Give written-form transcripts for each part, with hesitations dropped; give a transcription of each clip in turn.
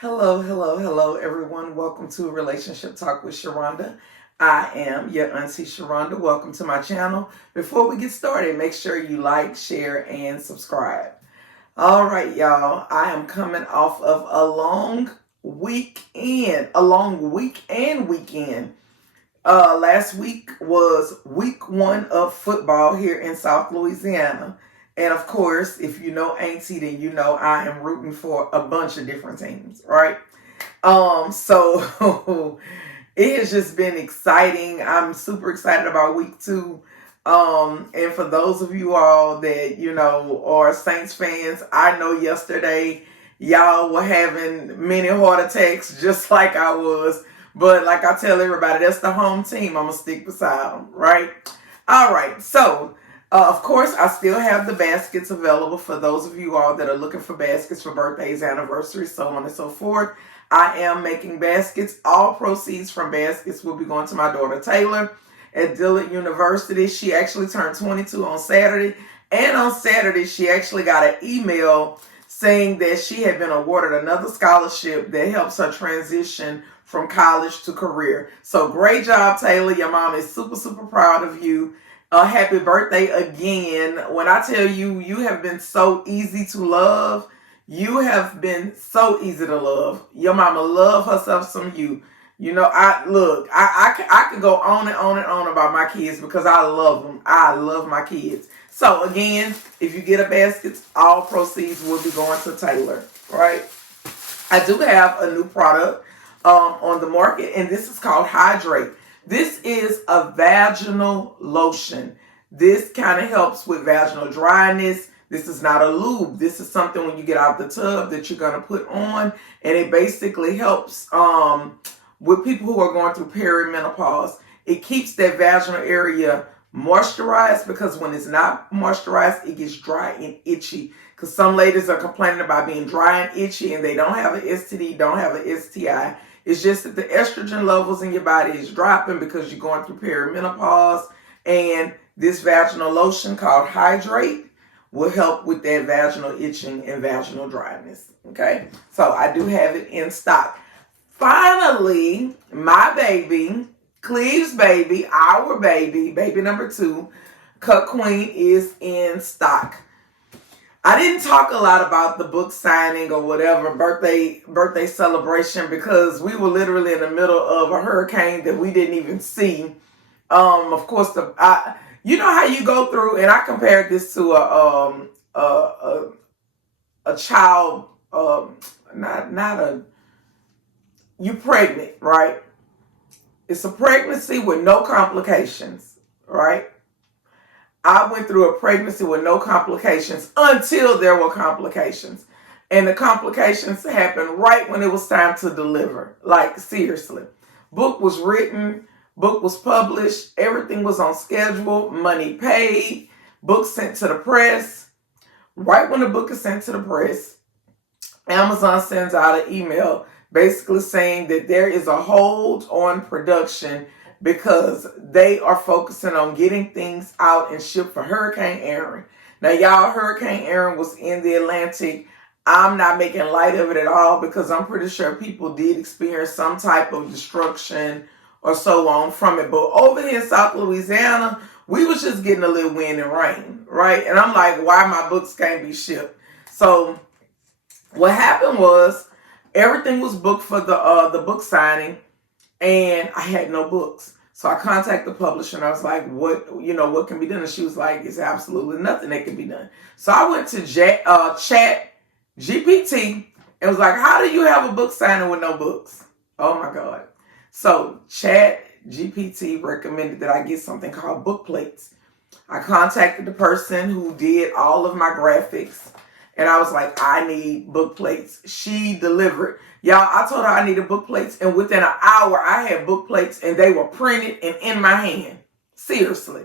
Hello, hello, hello, everyone. Welcome to Relationship Talk with Sharonda. I am your Auntie Sharonda. Welcome to my channel. Before we get started, make sure you like, share, and subscribe. All right, y'all. I am coming off of a long weekend. Last week was week 1 of football here in South Louisiana. And of course, if you know Auntie, then you know I am rooting for a bunch of different teams, right? So it has just been exciting. I'm super excited about week 2. And for those of you all that, are Saints fans, I know yesterday y'all were having many heart attacks just like I was. But like I tell everybody, that's the home team. I'm going to stick beside them, right? All right. So, of course, I still have the baskets available for those of you all that are looking for baskets for birthdays, anniversaries, so on and so forth. I am making baskets. All proceeds from baskets will be going to my daughter Taylor at Dillard University. She actually turned 22 on Saturday. And on Saturday, she actually got an email saying that she had been awarded another scholarship that helps her transition from college to career. So great job, Taylor. Your mom is super, super proud of you. Happy birthday again. When I tell you, you have been so easy to love. You have been so easy to love. Your mama love herself some you. I could go on and on and on about my kids because I love them. I love my kids. So again, if you get a basket, all proceeds will be going to Taylor, right? I do have a new product on the market, and this is called Hydrate. This is a vaginal lotion. This kind of helps with vaginal dryness. This is not a lube. This is something when you get out the tub that you're going to put on, and it basically helps with people who are going through perimenopause. It keeps that vaginal area moisturized because when it's not moisturized, it gets dry and itchy. Because some ladies are complaining about being dry and itchy and they don't have an STD, don't have an STI. It's just that the estrogen levels in your body is dropping because you're going through perimenopause. And this vaginal lotion called Hydrate will help with that vaginal itching and vaginal dryness. Okay, so I do have it in stock. Finally, my baby, Cleve's baby, our baby number 2, Cut Queen, is in stock. I didn't talk a lot about the book signing or whatever birthday celebration because we were literally in the middle of a hurricane that we didn't even see. Of course, you know how you go through, and I compared this to a child, you pregnant, right? It's a pregnancy with no complications, right? I went through a pregnancy with no complications until there were complications. And the complications happened right when it was time to deliver. Like, seriously. Book was written, book was published, everything was on schedule, money paid, book sent to the press. Right when the book is sent to the press, Amazon sends out an email basically saying that there is a hold on production because they are focusing on getting things out and shipped for Hurricane Aaron. Now, y'all, Hurricane Aaron was in the Atlantic. I'm not making light of it at all because I'm pretty sure people did experience some type of destruction or so on from it. But over here in South Louisiana, we was just getting a little wind and rain, right? And I'm like, why my books can't be shipped? So what happened was everything was booked for the book signing, and I had no books. So I contacted the publisher and I was like, what can be done? And she was like, it's absolutely nothing that can be done. So I went to Chat GPT and was like, how do you have a book signing with no books? Oh my God. So Chat GPT recommended that I get something called book plates. I contacted the person who did all of my graphics. And I was like, I need book plates. She delivered. Y'all, I told her I needed book plates. And within an hour, I had book plates and they were printed and in my hand. Seriously.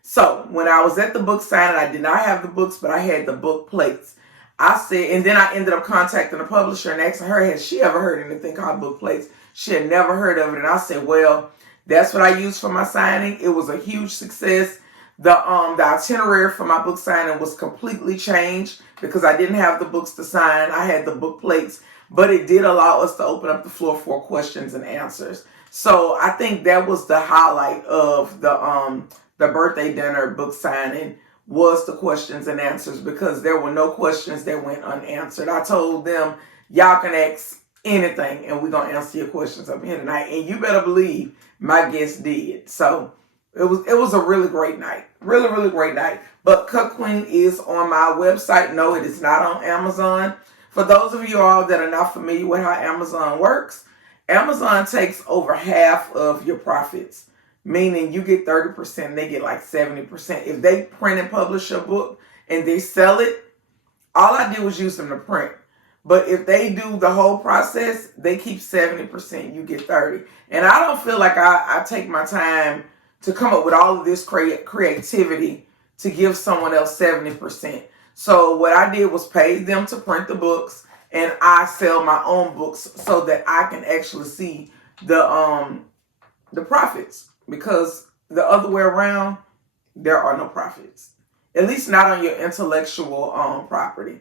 So when I was at the book signing, I did not have the books, but I had the book plates. I said, and then I ended up contacting the publisher and asking her, has she ever heard anything called book plates? She had never heard of it. And I said, well, that's what I used for my signing. It was a huge success. The itinerary for my book signing was completely changed because I didn't have the books to sign. I had the book plates, but it did allow us to open up the floor for questions and answers. So I think that was the highlight of the birthday dinner book signing, was the questions and answers, because there were no questions that went unanswered. I told them, y'all can ask anything and we're going to answer your questions up here tonight. And you better believe my guests did. So it was a really great night. Really, really great night. But Cut Queen is on my website. No, it is not on Amazon. For those of you all that are not familiar with how Amazon works, Amazon takes over half of your profits, meaning you get 30%, they get like 70%. If they print and publish your book and they sell it, all I did was use them to print. But if they do the whole process, they keep 70%, you get 30%. And I don't feel like I take my time to come up with all of this creativity to give someone else 70%. So what I did was pay them to print the books, and I sell my own books so that I can actually see the profits. Because the other way around, there are no profits. At least not on your intellectual property.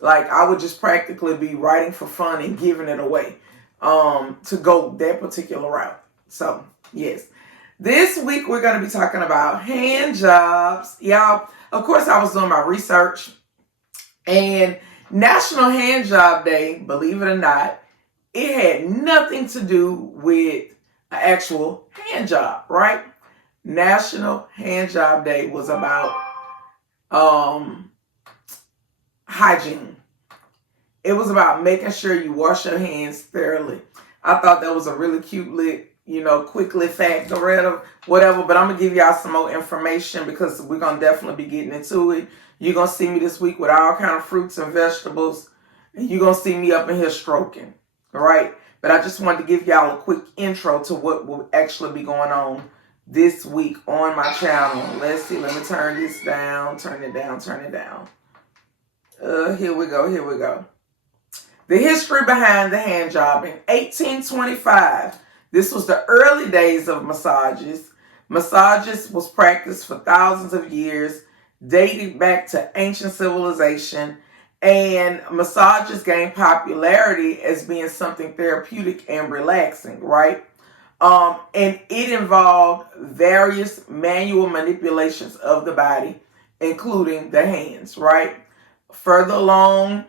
Like, I would just practically be writing for fun and giving it away to go that particular route. So, yes. This week, we're going to be talking about hand jobs. Y'all, of course, I was doing my research. And National Hand Job Day, believe it or not, it had nothing to do with an actual hand job, right? National Hand Job Day was about hygiene. It was about making sure you wash your hands thoroughly. I thought that was a really cute quick lit fact or whatever, but I'm going to give y'all some more information because we're going to definitely be getting into it. You're going to see me this week with all kind of fruits and vegetables, and you're going to see me up in here stroking, all right? But I just wanted to give y'all a quick intro to what will actually be going on this week on my channel. Let's see. Let me turn this down. Turn it down. Here we go. The history behind the hand job. In 1825, this was the early days of massages. Massages was practiced for thousands of years, dated back to ancient civilization, and massages gained popularity as being something therapeutic and relaxing, right? And it involved various manual manipulations of the body, including the hands, right? Further along,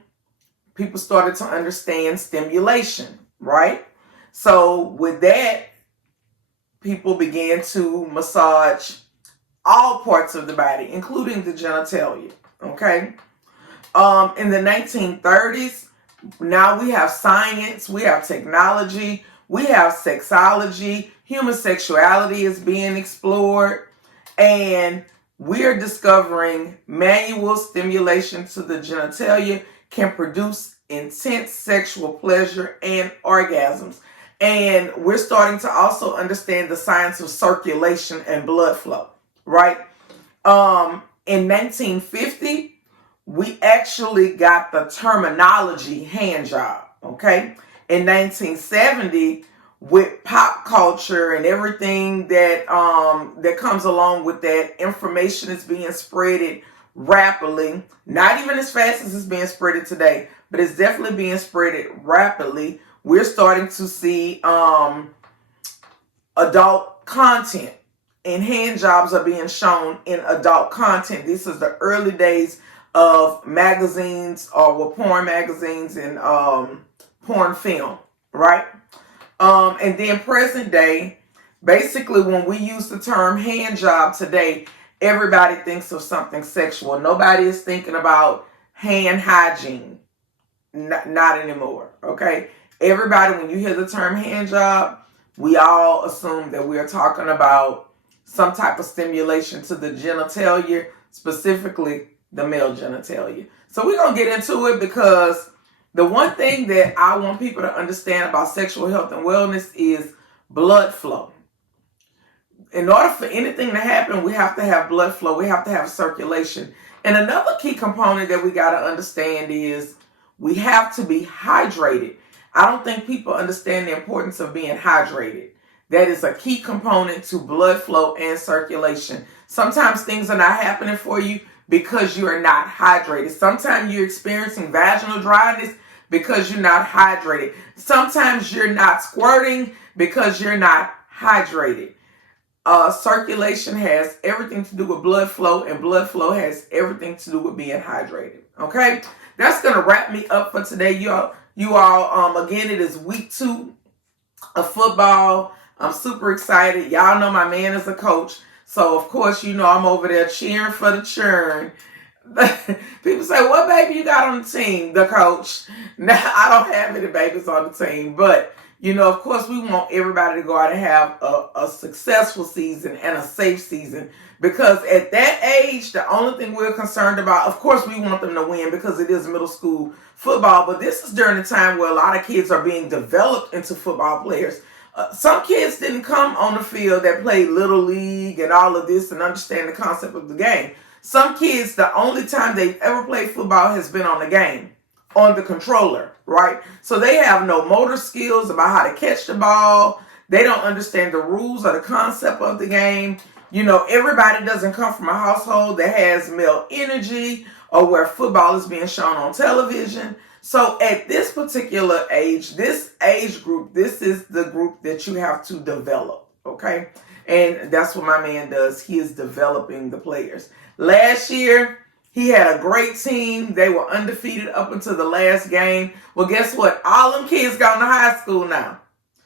people started to understand stimulation, right? So with that, people began to massage all parts of the body, including the genitalia, okay? In the 1930s, now we have science, we have technology, we have sexology, human sexuality is being explored, and we're discovering manual stimulation to the genitalia can produce intense sexual pleasure and orgasms. And we're starting to also understand the science of circulation and blood flow, right? In 1950, we actually got the terminology hand job, okay? In 1970, with pop culture and everything that that comes along with that, information is being spreaded rapidly. Not even as fast as it's being spreaded today, but it's definitely being spreaded rapidly. We're starting to see adult content, and hand jobs are being shown in adult content. This is the early days of magazines, or with porn magazines and porn film, right? And then present day, basically when we use the term hand job today, everybody thinks of something sexual. Nobody is thinking about hand hygiene. Not anymore, okay? Everybody, when you hear the term hand job, we all assume that we are talking about some type of stimulation to the genitalia, specifically the male genitalia. So we're going to get into it, because the one thing that I want people to understand about sexual health and wellness is blood flow. In order for anything to happen, we have to have blood flow. We have to have circulation. And another key component that we got to understand is we have to be hydrated. I don't think people understand the importance of being hydrated. That is a key component to blood flow and circulation. Sometimes things are not happening for you because you are not hydrated. Sometimes you're experiencing vaginal dryness because you're not hydrated. Sometimes you're not squirting because you're not hydrated. Circulation has everything to do with blood flow, and blood flow has everything to do with being hydrated. Okay, that's gonna wrap me up for today, y'all. Again, it is week 2 of football. I'm super excited. Y'all know my man is a coach, so of course, I'm over there cheering for the churn. People say, "What baby you got on the team?" The coach. Now, I don't have any babies on the team, but of course, we want everybody to go out and have a successful season and a safe season, because at that age, the only thing we're concerned about, of course, we want them to win because it is middle school football, but this is during the time where a lot of kids are being developed into football players. Some kids didn't come on the field that played Little League and all of this and understand the concept of the game. Some kids, the only time they've ever played football has been on the game, on the controller, right? So they have no motor skills about how to catch the ball. They don't understand the rules or the concept of the game. Everybody doesn't come from a household that has male energy or where football is being shown on television. So at this particular age, this age group, this is the group that you have to develop, okay? And that's what my man does. He is developing the players. Last year, he had a great team. They were undefeated up until the last game. Well, guess what? All them kids gone to high school now.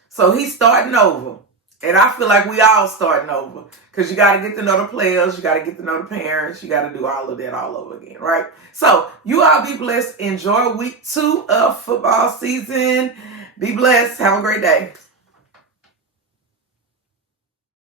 So he's starting over. And I feel like we all starting over. Because you got to get to know the players. You got to get to know the parents. You got to do all of that all over again, right? So you all be blessed. Enjoy week 2 of football season. Be blessed. Have a great day.